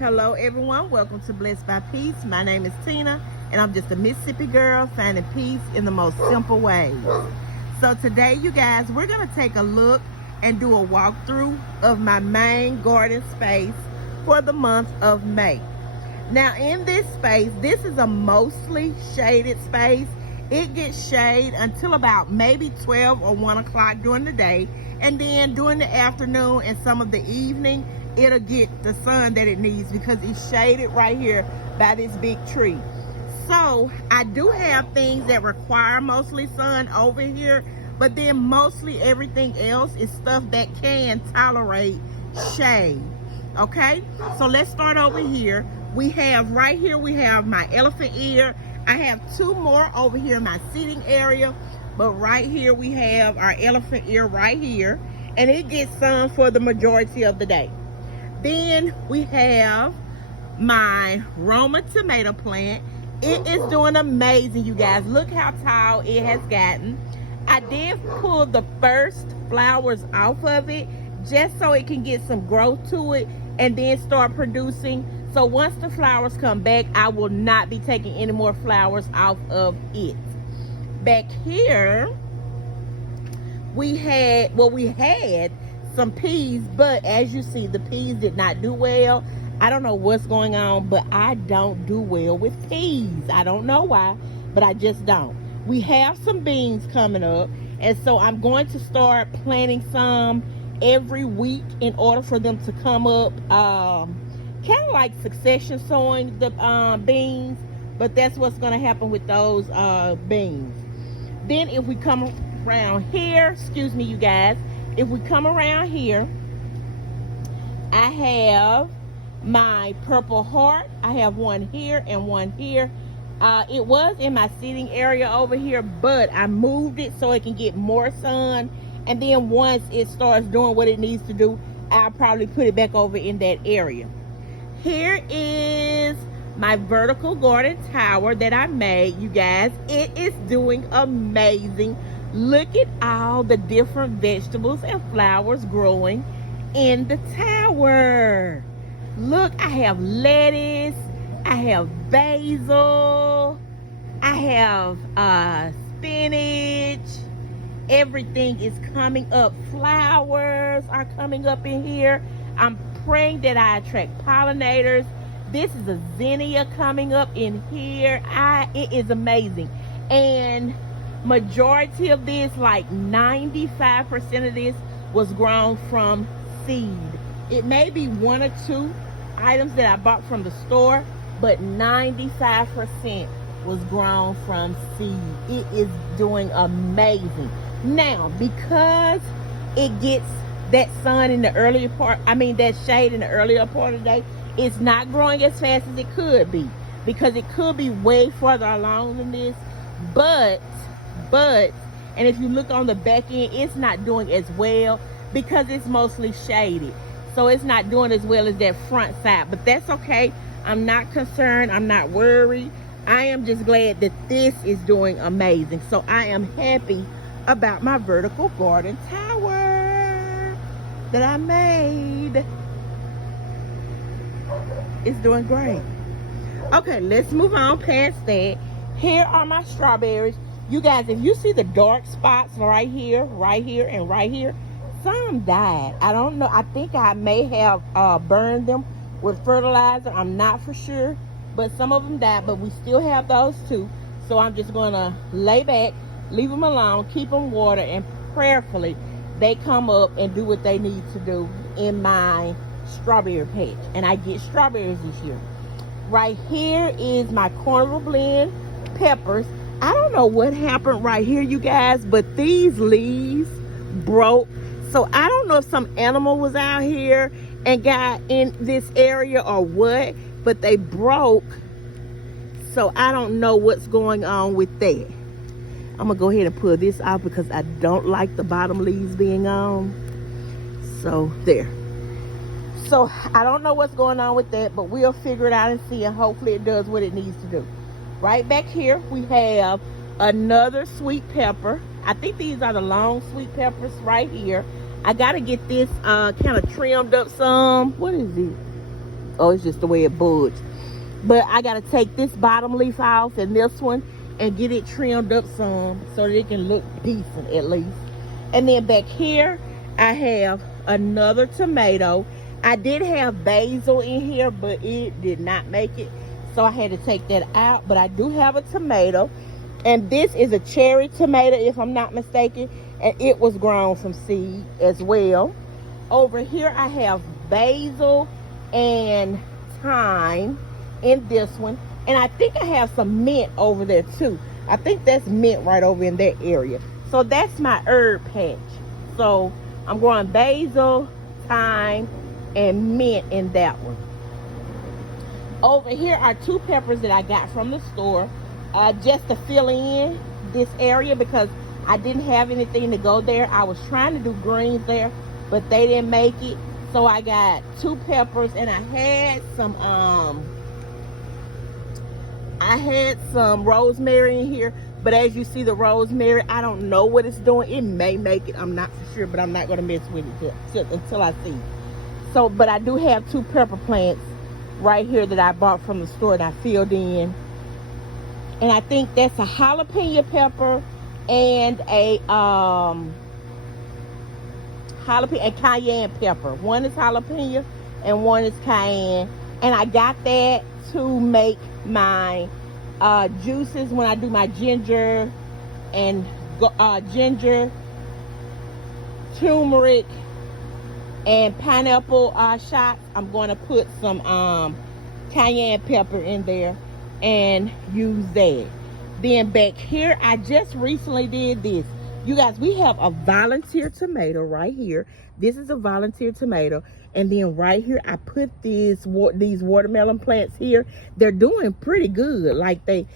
Hello everyone, welcome to Blessed by Peace. My name is Tina and I'm just a Mississippi girl finding peace in the most simple ways. So today you guys, we're going to take a look and do a walkthrough of my main garden space for the month of May. Now in this space, this is a mostly shaded space. It gets shade until about maybe 12 or 1 o'clock during the day, and then during the afternoon and some of the evening it'll get the sun that it needs because it's shaded right here by this big tree. So I do have things that require mostly sun over here, but then mostly everything else is stuff that can tolerate shade. Okay, so let's start over here. We have right here, we have my elephant ear. I have 2 more over here in my seating area, but right here we have our elephant ear right here, and it gets sun for the majority of the day. Then we have my Roma tomato plant. It is doing amazing, you guys. Look how tall it has gotten. I did pull the first flowers off of it just so it can get some growth to it and then start producing. So once the flowers come back, I will not be taking any more flowers off of it. Back here, we had some peas, but as you see, the peas did not do well. I don't know what's going on, but I don't do well with peas. I don't know why, but I just don't. We have some beans coming up, and so I'm going to start planting some every week in order for them to come up, kind of like succession sowing the beans, but that's what's going to happen with those beans. Then if we come around here, excuse me you guys, if we come around here, I have my purple heart. I have one here and one here. It was in my seating area over here, but I moved it so it can get more sun, and then once it starts doing what it needs to do, I'll probably put it back over in that area. Here is my vertical garden tower that I made, you guys. It is doing amazing. Look at all the different vegetables and flowers growing in the tower. Look, I have lettuce, I have basil, I have spinach. Everything is coming up. Flowers are coming up in here. I'm praying that I attract pollinators. This is a zinnia coming up in here. It is amazing. And majority of this, like 95% of this, was grown from seed. It may be 1 or 2 items that I bought from the store, but 95% was grown from seed. It is doing amazing. Now, because it gets that sun in the earlier part, that shade in the earlier part of the day, it's not growing as fast as it could be, because it could be way further along than this. But and if you look on the back end, it's not doing as well because it's mostly shaded, so it's not doing as well as that front side. But that's okay. I'm not concerned. I'm not worried. I am just glad that this is doing amazing. So I am happy about my vertical garden tower that I made. It's doing great. Okay, let's move on past that. Here are my strawberries. You guys, if you see the dark spots right here, and right here, some died. I don't know. I think I may have burned them with fertilizer. I'm not for sure, but some of them died, but we still have those too. So I'm just going to lay back, leave them alone, keep them watered, and prayerfully they come up and do what they need to do in my strawberry patch. And I get strawberries this year. Right here is my carnival blend peppers. I don't know what happened right here, you guys, but these leaves broke. So I don't know if some animal was out here and got in this area or what, but they broke. So I don't know what's going on with that. I'm gonna go ahead and pull this out because I don't like the bottom leaves being on. So there. So I don't know what's going on with that, but we'll figure it out and see, and hopefully it does what it needs to do. Right back here, we have another sweet pepper. I think these are the long sweet peppers right here. I got to get this kind of trimmed up some. What is it? Oh, it's just the way it buds. But I gotta take this bottom leaf off and this one and get it trimmed up some so that it can look decent at least. And then back here, I have another tomato. I did have basil in here, but it did not make it. So I had to take that out, but I do have a tomato. And this is a cherry tomato, if I'm not mistaken. And it was grown from seed as well. Over here, I have basil and thyme in this one. And I think I have some mint over there too. I think that's mint right over in that area. So that's my herb patch. So I'm growing basil, thyme, and mint in that one. Over here are 2 peppers that I got from the store just to fill in this area because I didn't have anything to go there. I was trying to do greens there, but they didn't make it. So I got 2 peppers, and I had some rosemary in here. But as you see, the rosemary, I don't know what it's doing. It may make it, I'm not for sure, but I'm not gonna mess with it until I see. So, but I do have 2 pepper plants right here that I bought from the store that I filled in. And I think that's a jalapeno pepper and a jalapeno and cayenne pepper. One is jalapeno and one is cayenne. And I got that to make my juices when I do my ginger and ginger, turmeric, and pineapple shots. I'm going to put some cayenne pepper in there and use that. Then back here, I just recently did this. You guys, we have a volunteer tomato right here. This is a volunteer tomato. And then right here, I put these watermelon plants here. They're doing pretty good. Like they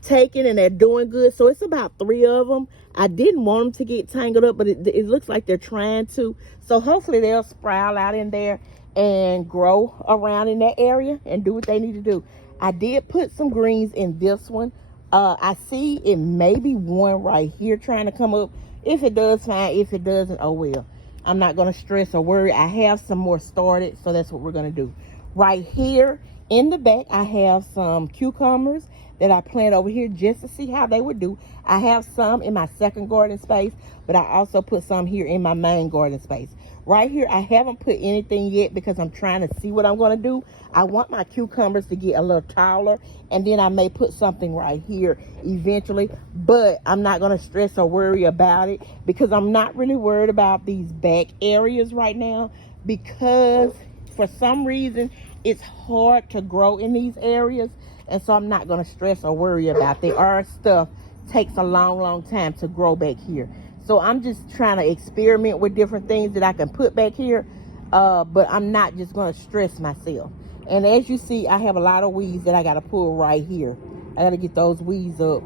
taking and they're doing good. So it's about 3 of them. I didn't want them to get tangled up, but it looks like they're trying to. So hopefully they'll sprout out in there and grow around in that area and do what they need to do. I did put some greens in this one. I see it may be one right here trying to come up. If it does, fine. If it doesn't, oh well. I'm not going to stress or worry. I have some more started, so that's what we're going to do. Right here in the back, I have some cucumbers that I planted over here just to see how they would do. I have some in my second garden space, but I also put some here in my main garden space. Right here, I haven't put anything yet because I'm trying to see what I'm going to do. I want my cucumbers to get a little taller, and then I may put something right here eventually, but I'm not going to stress or worry about it because I'm not really worried about these back areas right now because for some reason it's hard to grow in these areas, and so I'm not going to stress or worry about it. Our stuff takes a long time to grow back here. So I'm just trying to experiment with different things that I can put back here, but I'm not just going to stress myself. And as you see, I have a lot of weeds that I got to pull right here. I got to get those weeds up.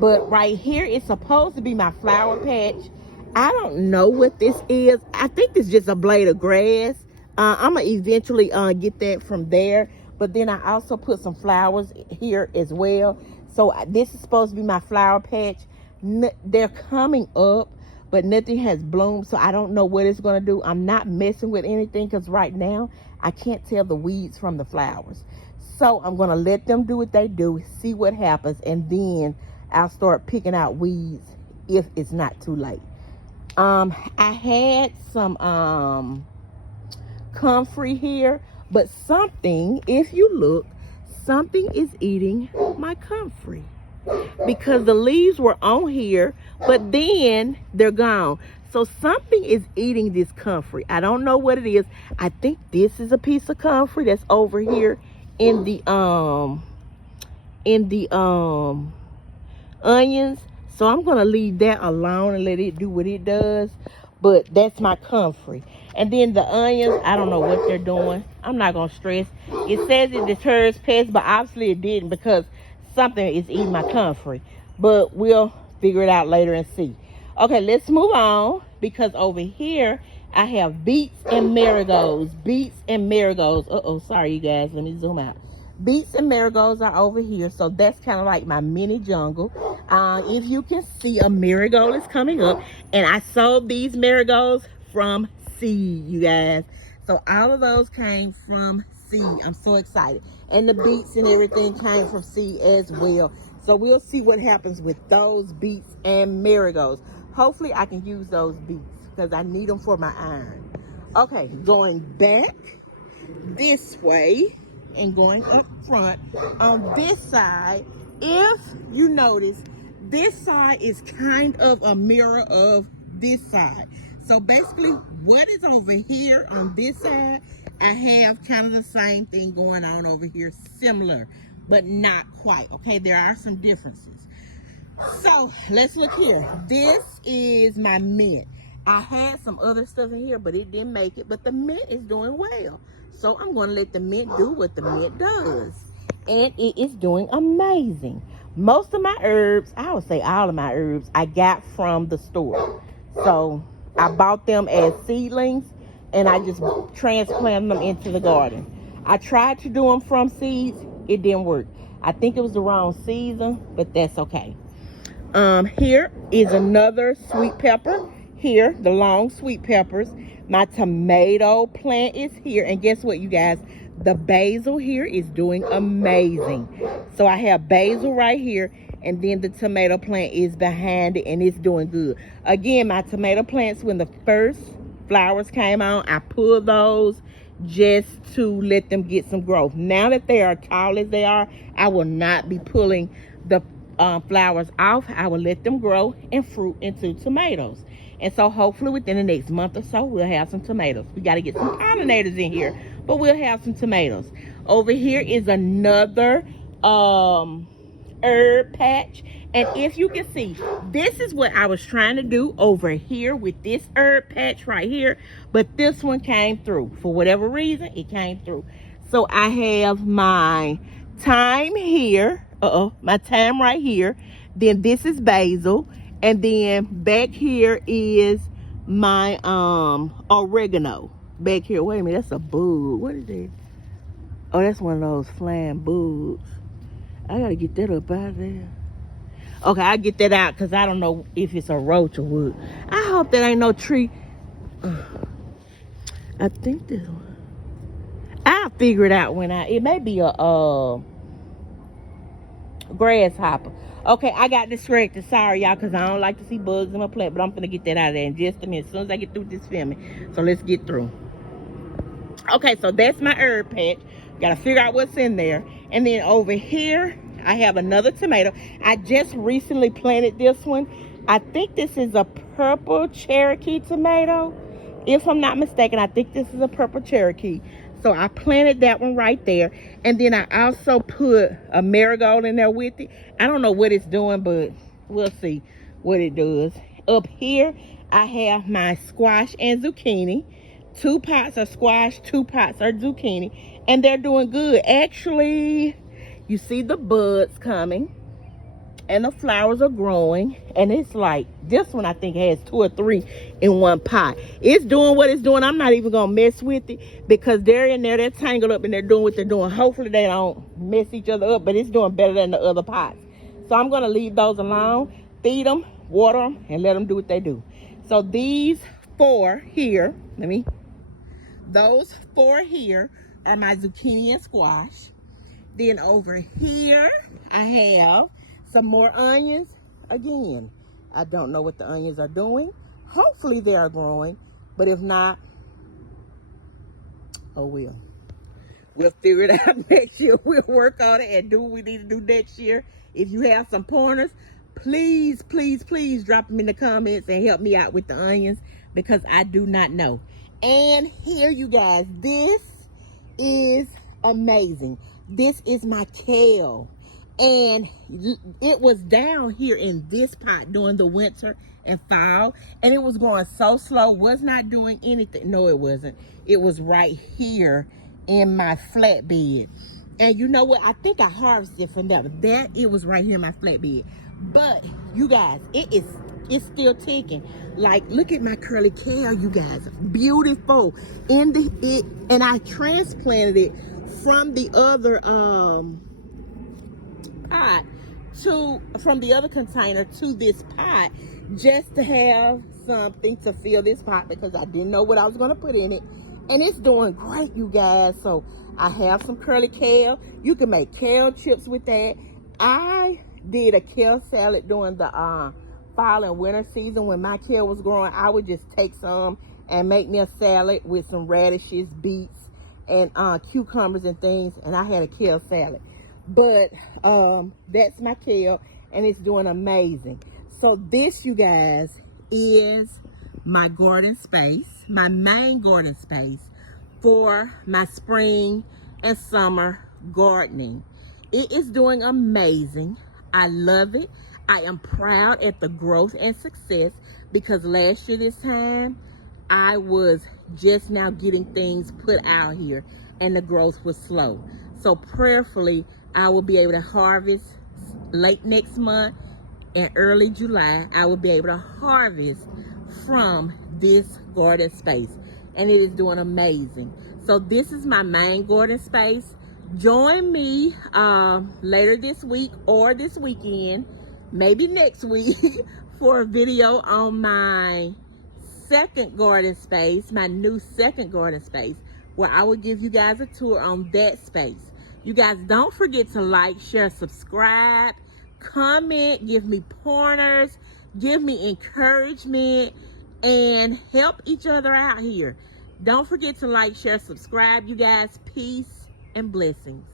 But right here, it's supposed to be my flower patch. I don't know what this is. I think it's just a blade of grass. I'm going to eventually get that from there. But then I also put some flowers here as well. So this is supposed to be my flower patch. They're coming up, but nothing has bloomed, so I don't know what it's going to do. I'm not messing with anything because right now I can't tell the weeds from the flowers. So I'm going to let them do what they do, see what happens, and then I'll start picking out weeds if it's not too late. I had some comfrey here, but something, if you look, something is eating my comfrey. Because the leaves were on here, but then they're gone. So something is eating this comfrey. I don't know what it is. I think this is a piece of comfrey that's over here in the onions. So I'm gonna leave that alone and let it do what it does. But that's my comfrey. And then the onions, I don't know what they're doing. I'm not gonna stress. It says it deters pests, but obviously it didn't because something is eating my comfrey, but we'll figure it out later and see. Okay, let's move on because over here I have beets and marigolds. Beets and marigolds. Sorry you guys, let me zoom out. Beets and marigolds are over here, so that's kind of like my mini jungle. If you can see, a marigold is coming up, and I sowed these marigolds from seed, you guys. So all of those came from seed. seed. I'm so excited. And the beets and everything came from seed as well. So we'll see what happens with those beets and marigolds. Hopefully I can use those beets because I need them for my iron. Okay, going back this way and going up front on this side, if you notice, this side is kind of a mirror of this side. So basically what is over here on this side, I have kind of the same thing going on over here, similar but not quite. Okay, there are some differences. So let's look here. This is my mint. I had some other stuff in here, but it didn't make it. But the mint is doing well. So I'm going to let the mint do what the mint does. And it is doing amazing. Most of my herbs, I would say all of my herbs, I got from the store. So I bought them as seedlings, and I just transplanted them into the garden. I tried to do them from seeds. It didn't work. I think it was the wrong season, but that's okay. Here is another sweet pepper. Here, the long sweet peppers. My tomato plant is here. And guess what, you guys? The basil here is doing amazing. So I have basil right here. And then the tomato plant is behind it. And it's doing good. Again, my tomato plants, when the first flowers came on, I pulled those just to let them get some growth. Now that they are tall as they are, I will not be pulling the flowers off. I will let them grow and fruit into tomatoes. And so hopefully within the next month or so, we'll have some tomatoes. We got to get some pollinators in here, but we'll have some tomatoes. Over here is another herb patch. And if you can see, this is what I was trying to do over here with this herb patch right here. But this one came through. For whatever reason, it came through. So I have my thyme here. My thyme right here. Then this is basil. And then back here is my oregano. Back here, wait a minute, that's a bug. What is that? Oh, that's one of those flying bugs. I gotta get that up out of there. Okay, I'll get that out because I don't know if it's a roach or what. I hope that ain't no tree. I think this one. I'll figure it out when it may be a grasshopper. Okay, I got distracted. Sorry, y'all, because I don't like to see bugs in my plant. But I'm going to get that out of there in just a minute as soon as I get through this filming. So let's get through. Okay, so that's my herb patch. Got to figure out what's in there. And then over here, I have another tomato. I just recently planted this one. I think this is a purple Cherokee tomato. If I'm not mistaken, I think this is a purple Cherokee. So I planted that one right there. And then I also put a marigold in there with it. I don't know what it's doing, but we'll see what it does. Up here, I have my squash and zucchini. 2 pots are squash, 2 pots are zucchini. And they're doing good. Actually, you see the buds coming. And the flowers are growing. And it's like, this one I think has 2 or 3 in one pot. It's doing what it's doing. I'm not even going to mess with it. Because they're in there, they're tangled up and they're doing what they're doing. Hopefully they don't mess each other up. But it's doing better than the other pots. So I'm going to leave those alone. Feed them, water them, and let them do what they do. So these 4 here, those 4 here are my zucchini and squash. Then over here, I have some more onions. Again, I don't know what the onions are doing. Hopefully they are growing, but if not, oh well. We'll figure it out next year. We'll work on it and do what we need to do next year. If you have some pointers, please, please, please drop them in the comments and help me out with the onions because I do not know. And here, you guys, this is amazing. This is my kale. And it was down here in this pot during the winter and fall. And it was growing so slow, was not doing anything. No, it wasn't. It was right here in my flatbed. And you know what? I think I harvested from that. It was right here in my flatbed. But, you guys, it's still ticking. Like, look at my curly kale, you guys. Beautiful. And I transplanted it from the other pot from the other container to this pot just to have something to fill this pot because I didn't know what I was going to put in it. And it's doing great, you guys. So I have some curly kale. You can make kale chips with that. I did a kale salad during the fall and winter season when my kale was growing. I would just take some and make me a salad with some radishes, beets, and cucumbers and things, and I had a kale salad. But that's my kale, and it's doing amazing. So this, you guys, is my garden space, my main garden space for my spring and summer gardening. It is doing amazing. I love it. I am proud at the growth and success, because last year this time I was just now getting things put out here and the growth was slow. So prayerfully I will be able to harvest late next month and early July. I will be able to harvest from this garden space, and it is doing amazing. So this is my main garden space. Join me later this week or this weekend, maybe next week, for a video on my second garden space, my new second garden space, where I will give you guys a tour on that space. You guys don't forget to like, share, subscribe, comment, give me pointers, give me encouragement, and help each other out here. Don't forget to like, share, subscribe, you guys. Peace and blessings.